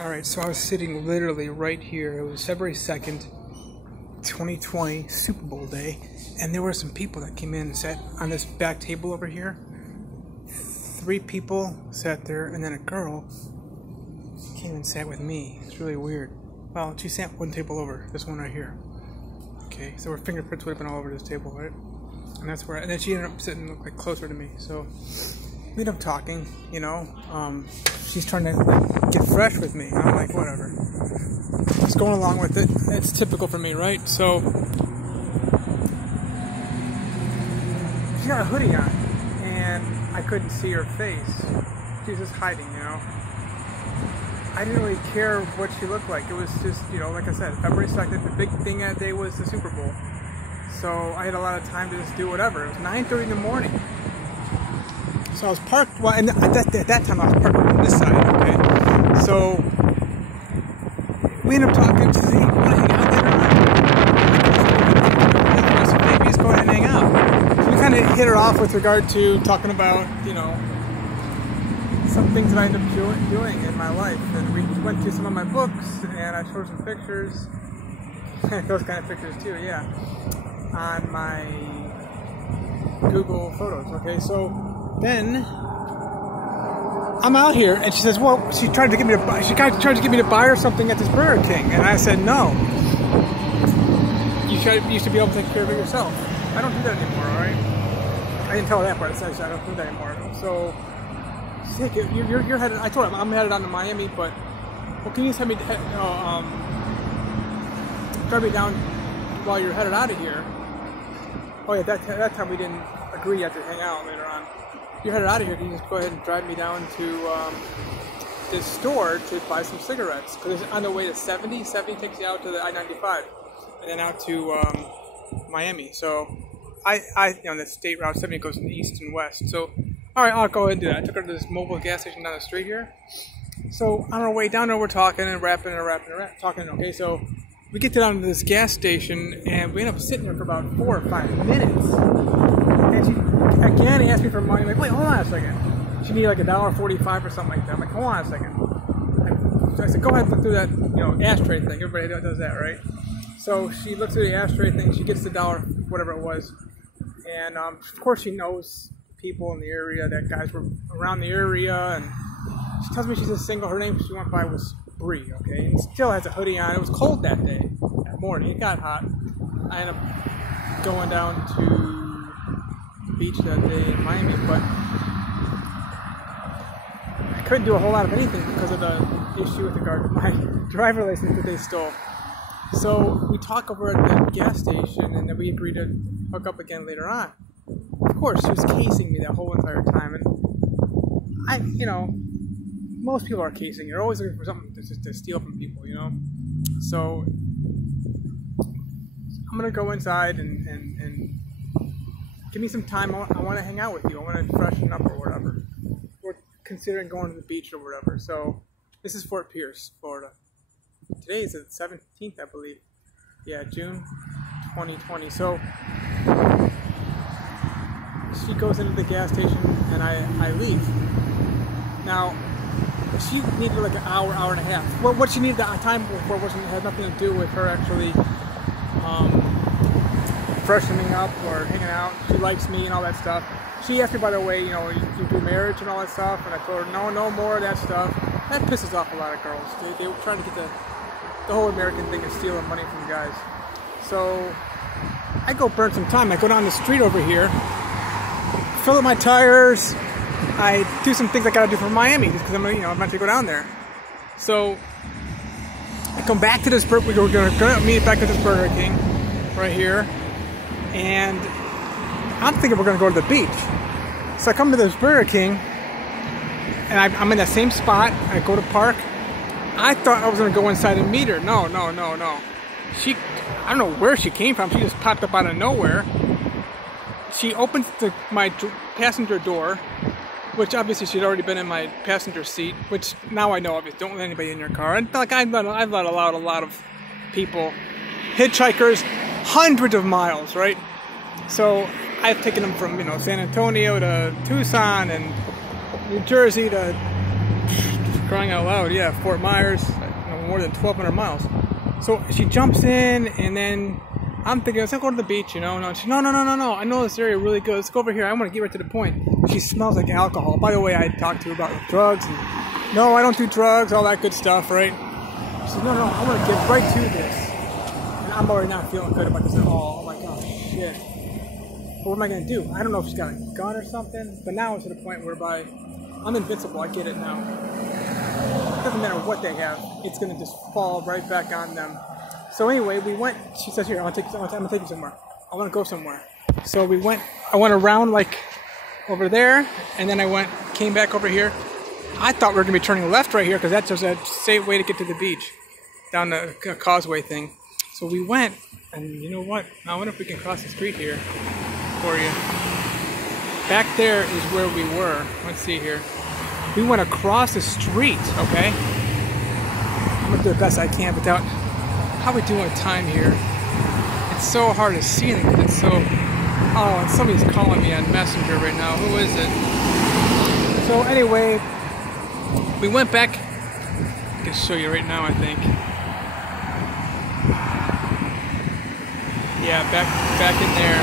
Alright, so I was sitting literally right here. It was February 2nd, 2020, Super Bowl day, and there were some people that came in and sat on this back table over here. 3 people sat there, and then a girl came and sat with me. It's really weird. Well, she sat one table over, this one right here. Okay, so her fingerprints would have been all over this table, right? And that's where, and then she ended up sitting like closer to me, so we ended up talking, you know. She's trying to like get fresh with me. I'm like, whatever. Just going along with it. It's typical for me, right? So she got a hoodie on, and I couldn't see her face. She was just hiding, you know. I didn't really care what she looked like. It was just, you know, like I said, February 2nd, the big thing that day was the Super Bowl. So I had a lot of time to just do whatever. It was 9:30 in the morning. So I was parked, well, and at that time I was parked on this side, okay? So we ended up talking. She said, hey, you want to hang out later on? So maybe just go ahead and hang out. So we kind of hit her off with regard to talking about, you know, some things that I ended up doing in my life. And we went through some of my books, and I showed some pictures, those kind of pictures too, yeah, on my Google Photos, okay? So then I'm out here, and she says, "Well, she tried to get me to buy. She tried to get me to buy her something at this Burger King," and I said, "No. You used to be able to take care of it yourself. I don't do that anymore, all right?" I didn't tell her that part. I said I don't do that anymore. So she's like, "You're headed." I told her I'm headed on to Miami, but well, can you just drive me down while you're headed out of here? Oh yeah, that time we didn't agree yet to hang out later on. You're headed out of here, can you just go ahead and drive me down to this store to buy some cigarettes? Because it's on the way to 70. 70 takes you out to the I-95 and then out to Miami. So I you know, the state route 70 goes in the east and west. So all right, I'll go ahead and do that. I took her to this mobile gas station down the street here. So on our way down there, we're talking and rapping, talking. Okay, so we get down to this gas station and we end up sitting there for about 4 or 5 minutes. And she again asked me for money. I'm like, wait, hold on a second. She needed like $1.45 or something like that. I'm like, hold on a second. So I said, go ahead and look through that, you know, ashtray thing. Everybody does that, right? So she looks through the ashtray thing. She gets the $1, whatever it was. And of course she knows people in the area, that guys were around the area. And she tells me she's a single. Her name she went by was Bree, okay? And still has a hoodie on. It was cold that day, that morning. It got hot. I ended up going down to beach that day in Miami, but I couldn't do a whole lot of anything because of the issue with regard to my driver license that they stole. So we talk over at the gas station, and then we agreed to hook up again later on. Of course, she was casing me that whole entire time, and I, you know, most people are casing. You're always looking for something to steal from people, you know. So I'm gonna go inside and give me some time. I want to hang out with you. I want to freshen up or whatever. We're considering going to the beach or whatever. So this is Fort Pierce, Florida. Today is the 17th, I believe. Yeah, June 2020. So she goes into the gas station and I leave. Now she needed like an hour and a half. What she needed that time for had nothing to do with her actually freshening up or hanging out. She likes me and all that stuff. She asked me, by the way, you know, you do marriage and all that stuff, and I told her no more of that stuff. That pisses off a lot of girls. They were trying to get the whole American thing of stealing money from guys. So I go burn some time. I go down the street over here, fill up my tires. I do some things I gotta do for Miami just because I'm about to go down there. So I come back to this. We're gonna meet back at this Burger King right here. And I'm thinking we're going to go to the beach. So I come to this Burger King, and I'm in that same spot. I go to park. I thought I was going to go inside and meet her. No. I don't know where she came from. She just popped up out of nowhere. She opens my passenger door, which obviously she'd already been in my passenger seat, which now I know, obviously, don't let anybody in your car. And like I've not allowed a lot of people, hitchhikers, hundreds of miles, right? So I've taken them from, you know, San Antonio to Tucson and New Jersey to crying out loud. Yeah, Fort Myers, more than 1,200 miles. So she jumps in, and then I'm thinking, let's go to the beach, you know. No, she, no. I know this area really good. Let's go over here. I want to get right to the point. She smells like alcohol. By the way, I talked to her about drugs. And, no, I don't do drugs, all that good stuff, right? She said, no, I want to get right to this. And I'm already not feeling good about this at all. I'm like, oh, shit. But what am I going to do? I don't know if she's got a gun or something. But now it's to the point whereby I'm invincible. I get it now. It doesn't matter what they have. It's going to just fall right back on them. So anyway, we went. She says, "Here, I'm gonna take you somewhere. I want to go somewhere." So we went. I went around like over there, and then came back over here. I thought we were gonna be turning left right here because that's just a safe way to get to the beach, down the causeway thing. So we went, and you know what? I wonder if we can cross the street here for you. Back there is where we were. Let's see here. We went across the street. Okay. I'm gonna do the best I can without. How we doing with time here? It's so hard to see anything because it's so... Oh, and somebody's calling me on Messenger right now. Who is it? So anyway, we went back. I can show you right now, I think. Yeah, back in there.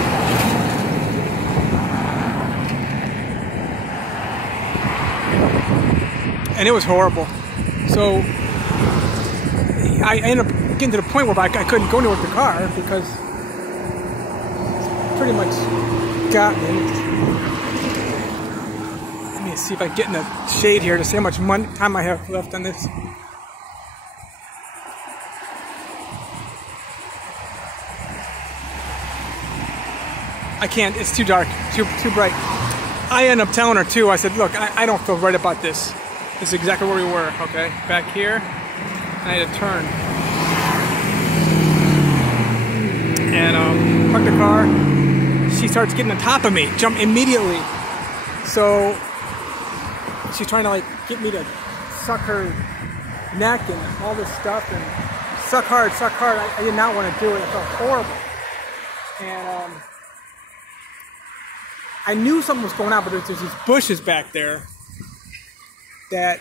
And it was horrible. So I ended up getting to the point where I couldn't go anywhere with the car because it's pretty much got me. Let me see if I get in the shade here to see how much time I have left on this. I can't, it's too dark, too bright. I ended up telling her too, I said, look, I don't feel right about this. This is exactly where we were, okay? Back here, I had to turn. And park the car. She starts getting on top of me, jump immediately. So she's trying to like get me to suck her neck and all this stuff and suck hard. I did not want to do it. I felt horrible. And I knew something was going on, but there's these bushes back there that,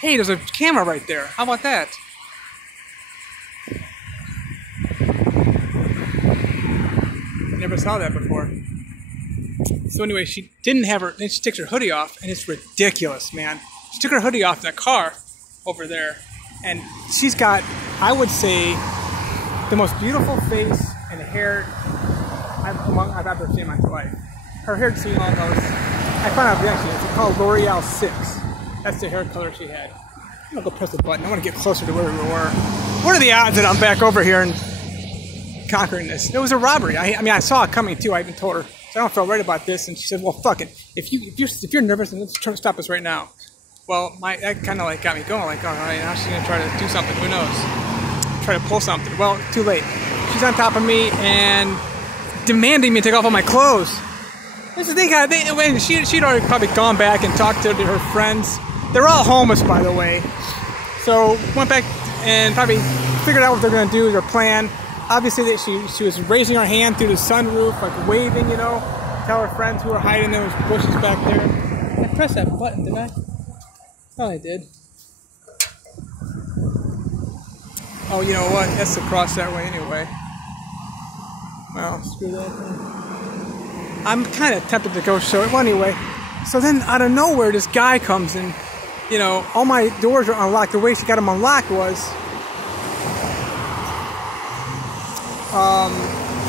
hey, there's a camera right there. How about that? Never saw that before. So anyway, she didn't have her, then she takes her hoodie off, and it's ridiculous, man. She took her hoodie off in the car over there, and she's got, I would say, the most beautiful face and hair I've ever seen in my life. Her hair, so you all knows, I found out actually, it's called L'Oreal 6. That's the hair color she had. I'm gonna go press the button. I want to get closer to where we were. What are the odds that I'm back over here and conquering this? It was a robbery. I mean, I saw it coming too. I even told her, so I don't feel right about this. And she said, "Well, fuck it. If you're nervous, then let's try to stop us right now." Well, that kind of like got me going. Like, all right, now she's gonna try to do something. Who knows? Try to pull something. Well, too late. She's on top of me and demanding me to take off all my clothes. This is she'd already probably gone back and talked to her friends. They're all homeless, by the way. So went back and probably figured out what they're gonna do, their plan. Obviously, that she was raising her hand through the sunroof, like waving, you know, tell her friends who were hiding in those bushes back there. I pressed that button, didn't I? Oh, I did. Oh, you know what? That's to cross that way anyway. Well, screw that thing. I'm kind of tempted to go show it. Well, anyway. So then, out of nowhere, this guy comes and, you know, all my doors are unlocked. The way she got them unlocked was,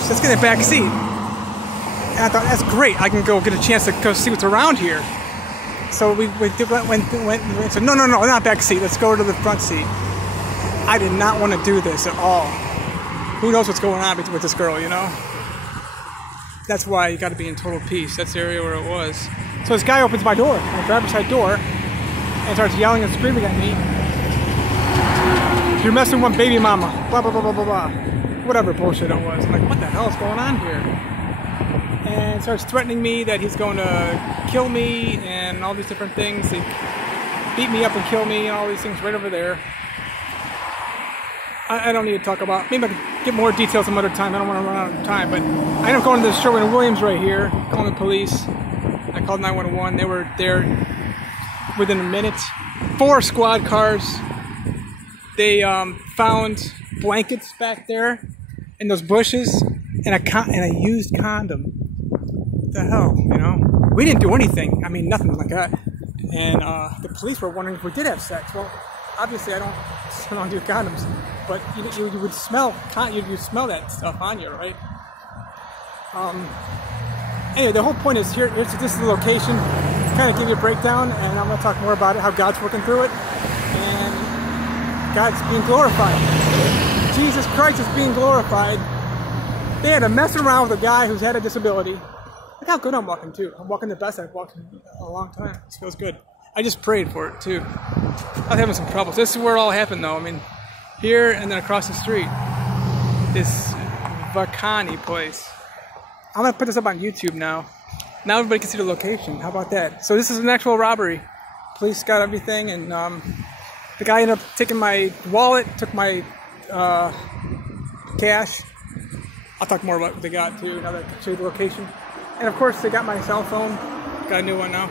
let's get in the back seat. And I thought, that's great. I can go get a chance to go see what's around here. So we went and said, no, not back seat. Let's go to the front seat. I did not want to do this at all. Who knows what's going on with this girl, you know? That's why you got to be in total peace. That's the area where it was. So this guy opens my door, my driver's side door, and starts yelling and screaming at me. "You're messing with baby mama, blah, blah, blah, blah, blah, blah." Whatever bullshit it was. I'm like, what the hell is going on here? And starts threatening me that he's going to kill me and all these different things. He beat me up and kill me and all these things right over there. I don't need to talk about, maybe I can get more details some other time. I don't want to run out of time, but I ended up going to the Sherwin-Williams right here, calling the police. I called 911. They were there within a minute. 4 squad cars. They found blankets back there in those bushes and a used condom. What the hell, you know? We didn't do anything. I mean, nothing like that. And the police were wondering if we did have sex. Well, obviously I don't do condoms, but you would smell you smell that stuff on you, right? Anyway, the whole point is this is the location. Kind of give you a breakdown, and I'm going to talk more about it, how God's working through it, and God's being glorified. Jesus Christ is being glorified. They had to mess around with a guy who's had a disability. Look how good I'm walking too. I'm walking the best I've walked in a long time. It feels good. I just prayed for it too. I was having some troubles. This is where it all happened though. I mean, here and then across the street. This Vakani place. I'm going to put this up on YouTube now. Now everybody can see the location. How about that? So this is an actual robbery. Police got everything, and the guy ended up taking my wallet, took my cash. I'll talk more about what they got too, now that I can show you the location. And of course they got my cell phone. Got a new one now.